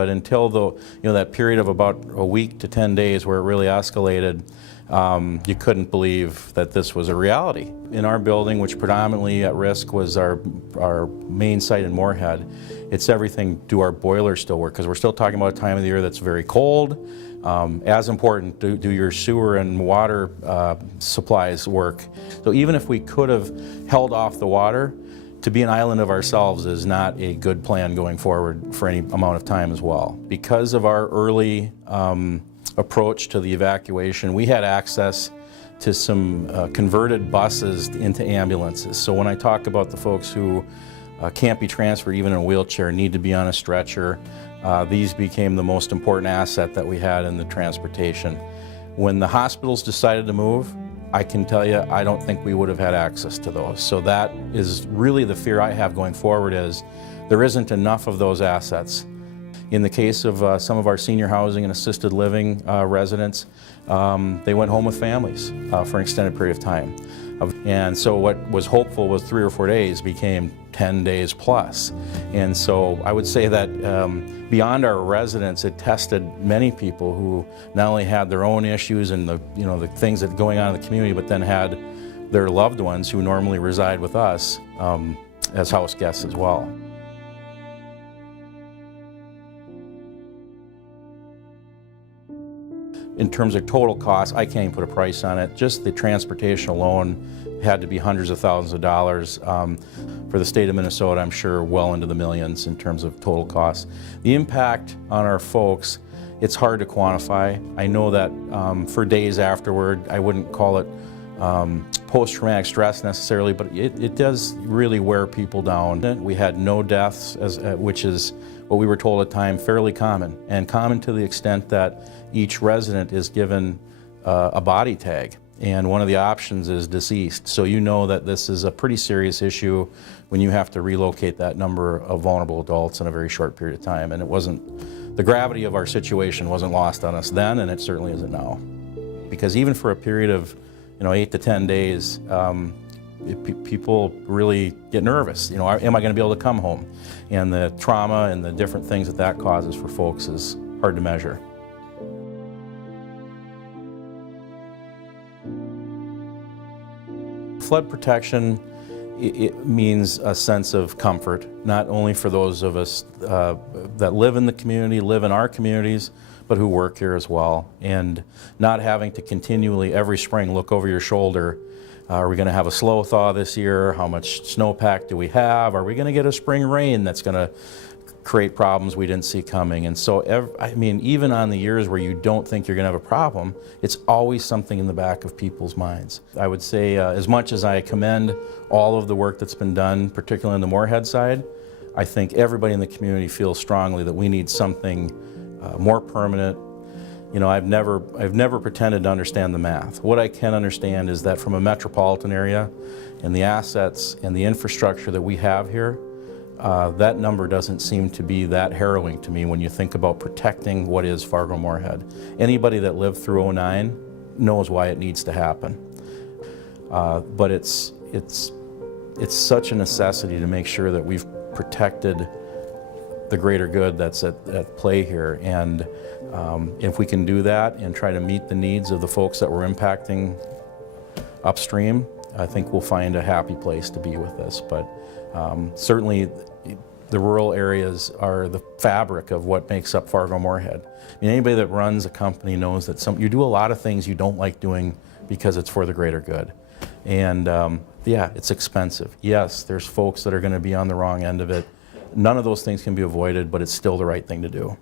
but until that period of about a week to 10 days where it really escalated, you couldn't believe that this was a reality. In our building, which predominantly at risk was our main site in Moorhead, it's everything. Do our boilers still work? Because we're still talking about a time of the year that's very cold. As important, do your sewer and water supplies work? So even if we could have held off the water, to be an island of ourselves is not a good plan going forward for any amount of time as well. Because of our early approach to the evacuation, we had access to some converted buses into ambulances. So when I talk about the folks who can't be transferred even in a wheelchair, need to be on a stretcher, these became the most important asset that we had in the transportation. When the hospitals decided to move, I can tell you, I don't think we would have had access to those. So that is really the fear I have going forward, is there isn't enough of those assets. In the case of some of our senior housing and assisted living residents, they went home with families for an extended period of time. And so what was hopeful was 3 or 4 days became 10 days plus. And so I would say that beyond our residents, it tested many people who not only had their own issues and the things that are going on in the community, but then had their loved ones who normally reside with us as house guests as well. In terms of total cost, I can't even put a price on it. Just the transportation alone had to be hundreds of thousands of dollars. For the state of Minnesota, I'm sure well into the millions in terms of total costs. The impact on our folks, it's hard to quantify. I know that for days afterward, I wouldn't call it post-traumatic stress necessarily, but it does really wear people down. We had no deaths, which is what we were told at the time, fairly common, and common to the extent that each resident is given a body tag, and one of the options is deceased. So you know that this is a pretty serious issue when you have to relocate that number of vulnerable adults in a very short period of time. And the gravity of our situation wasn't lost on us then, and it certainly isn't now. Because even for a period of 8 to 10 days, people really get nervous. Am I going to be able to come home? And the trauma and the different things that causes for folks is hard to measure. Flood protection, it means a sense of comfort, not only for those of us that live in the community, live in our communities, but who work here as well. And not having to continually, every spring, look over your shoulder. Are we going to have a slow thaw this year? How much snowpack do we have? Are we going to get a spring rain that's going to create problems we didn't see coming? And so, even on the years where you don't think you're going to have a problem, it's always something in the back of people's minds. I would say, as much as I commend all of the work that's been done, particularly on the Moorhead side, I think everybody in the community feels strongly that we need something more permanent. I've never pretended to understand the math. What I can understand is that from a metropolitan area and the assets and the infrastructure that we have here, that number doesn't seem to be that harrowing to me when you think about protecting what is Fargo-Moorhead. Anybody that lived through '09 knows why it needs to happen. But it's such a necessity to make sure that we've protected the greater good that's at play here. And if we can do that and try to meet the needs of the folks that we're impacting upstream, I think we'll find a happy place to be with this. But certainly the rural areas are the fabric of what makes up Fargo-Moorhead. Anybody that runs a company knows that you do a lot of things you don't like doing because it's for the greater good. And yeah, it's expensive. Yes, there's folks that are going to be on the wrong end of it. None of those things can be avoided, but it's still the right thing to do.